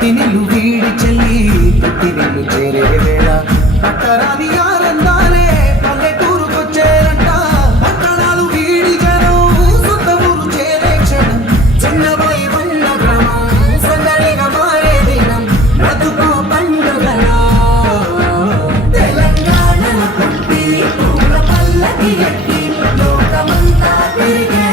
పుట్టినిల్లు వీడి చెల్లి పుట్టినిల్లు చేరే వేళ పట్టరాని ఆనందాలే పల్లెటూరుకొచ్చేరంట. పట్టణాలు వీడి జనం సొంత ఊరు చేరే క్షణం చిన్నబోయి ఉన్న గ్రామం సందడిగా మారే దినం బ్రతుకు పండుగలో తెలంగాణలో పుట్టి పూల పల్లకి ఎక్కి లోకమంతా తిరిగే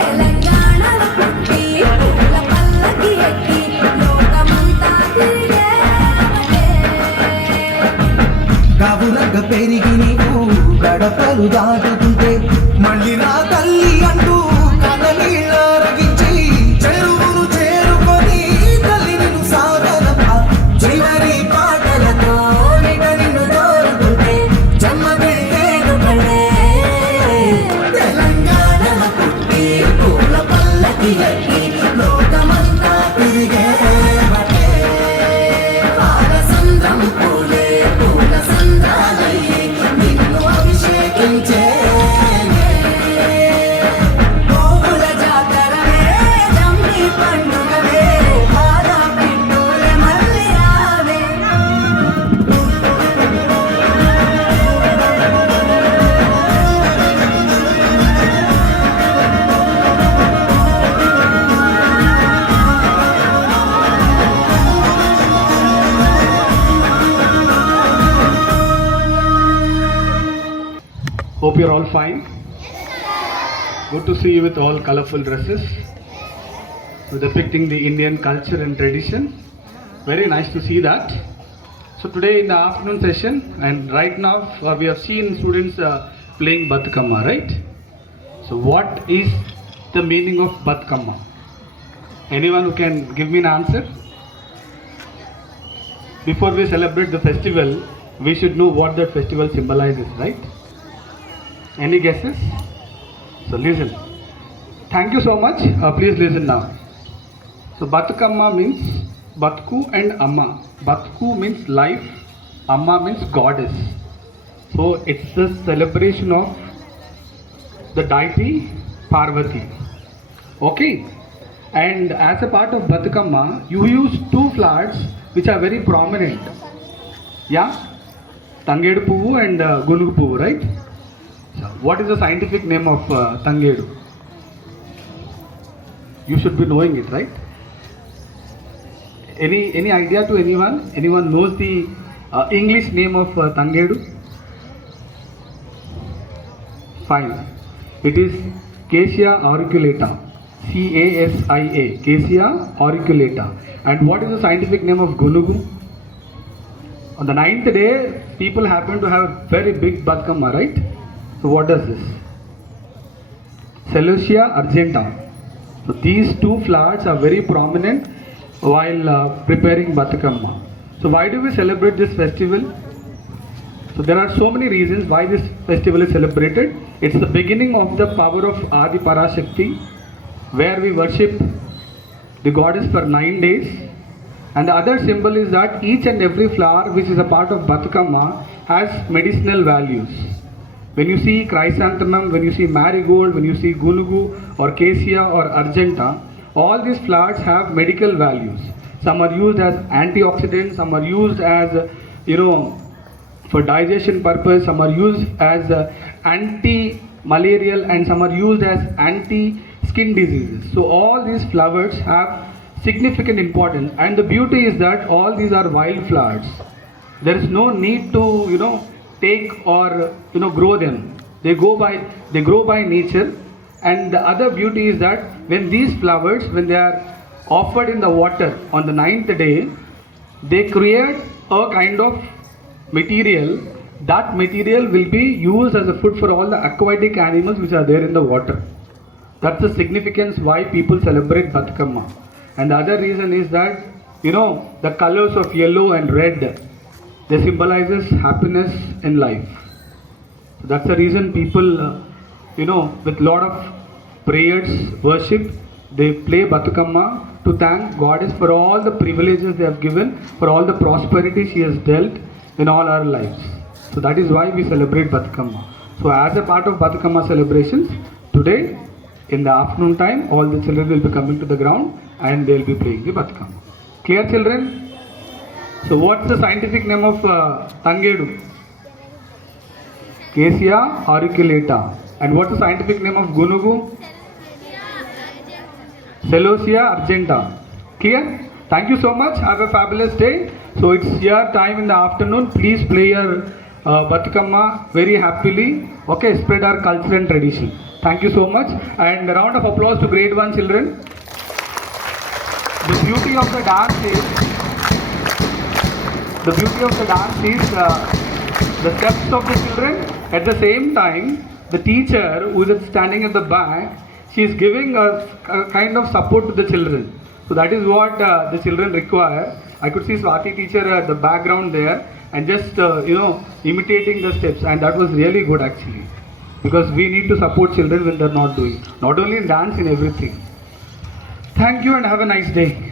తెలంగాణలో పుట్టి పూల పల్లకి ఎక్కి లోకమంతా తిరిగే గాబురగ్గ పెరిగి నీకు గడపలు దాటుతుంటే మళ్ళీ రా తల్లి అంటూ కన్నీళ్ళ రగించి చెరువును చేరుకొని తల్లి నిన్ను సాగనప్ప చివరి పాటలతో నిన్ను దోరుతుంటే జన్మకి వేడుకలే తెలంగాణలో పుట్టి పూల పల్లకి ఎక్కి లోకమంతా తిరిగే పాలసంద్రం పూలే పూల సంద్రాలయ్యి నిన్ను అభిషేకించే గోవుల జాతరవే జమ్మి పండుగవే పాల పిట్టోలే మళ్ళీ రావే. Hope you're all fine. Good to see you with all colorful dresses, so depicting the Indian culture and tradition. Very nice to see that. So today in the afternoon session, and right now we have seen students playing Batukama, right? So what is the meaning of Batukama? Anyone who can give me an answer? Before we celebrate the festival, we should know what that festival symbolizes, right? Any guesses? So listen. Thank you so much. Please listen now. So Batukama means Batku and Amma. Batku means life. Amma means goddess. So it's the celebration of the deity Parvati. Okay. And as a part of Batukama, you use two flowers which are very prominent. Yeah? Tangedu Puvu and Gunugu Puvu, right? What is the scientific name of Tangedu? You should be knowing it, right? Any idea to anyone? Anyone knows the English name of Tangedu? Fine. It is Cassia auriculata. C-A-S-I-A. Cassia auriculata. And what is the scientific name of Gunugu? On the 9th day, people happen to have a very big Batukama, right? So what does this? Celosia argenta. So these two flowers are very prominent while preparing Batukama. So why do we celebrate this festival? So there are so many reasons why this festival is celebrated. It's the beginning of the power of Adi Parashakti, where we worship the goddess for 9 days. And the other symbol is that each and every flower which is a part of Batukama has medicinal values. When you see chrysanthemum, when you see marigold, when you see gunugu or cassia or argenta, all these flowers have medical values. Some are used as antioxidants, some are used as, for digestion purpose, some are used as anti-malarial, and some are used as anti-skin diseases. So all these flowers have significant importance, and the beauty is that all these are wild flowers. There is no need to, take or grow them. They grow by nature, And the other beauty is that when these flowers, when they are offered in the water on the 9th day, they create a kind of material. That material will be used as a food for all the aquatic animals which are there in the water. That's the significance why people celebrate Bathukamma. And the other reason is that, you know, the colors of yellow and red, they symbolizes happiness in life. That's the reason people, you know, with lot of prayers, worship, they play Bathukamma to thank Goddess for all the privileges they have given, for all the prosperity she has dealt in all our lives. So that is why we celebrate Bathukamma. So as a part of Bathukamma celebrations, today in the afternoon time, all the children will be coming to the ground and they will be playing the Bathukamma. Clear, children? So what's the scientific name of Tangedu? Cassia auriculata. And what's the scientific name of Gunugu? Celosia argenta. Clear? Thank you so much. Have a fabulous day. So it's your time in the afternoon. Please play your Bathukamma very happily. Okay, spread our culture and tradition. Thank you so much. And a round of applause to grade 1 children. The beauty of the dance is, the steps of the children. At the same time, the teacher who is standing at the back, she is giving a kind of support to the children. So that is what the children require. I could see Swati teacher at the background there and just you know, imitating the steps, and that was really good actually, because we need to support children when they're not doing, not only in dance, in everything. Thank you and have a nice day.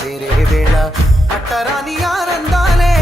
చేరే వేళ అట్టరాని ఆనందాలే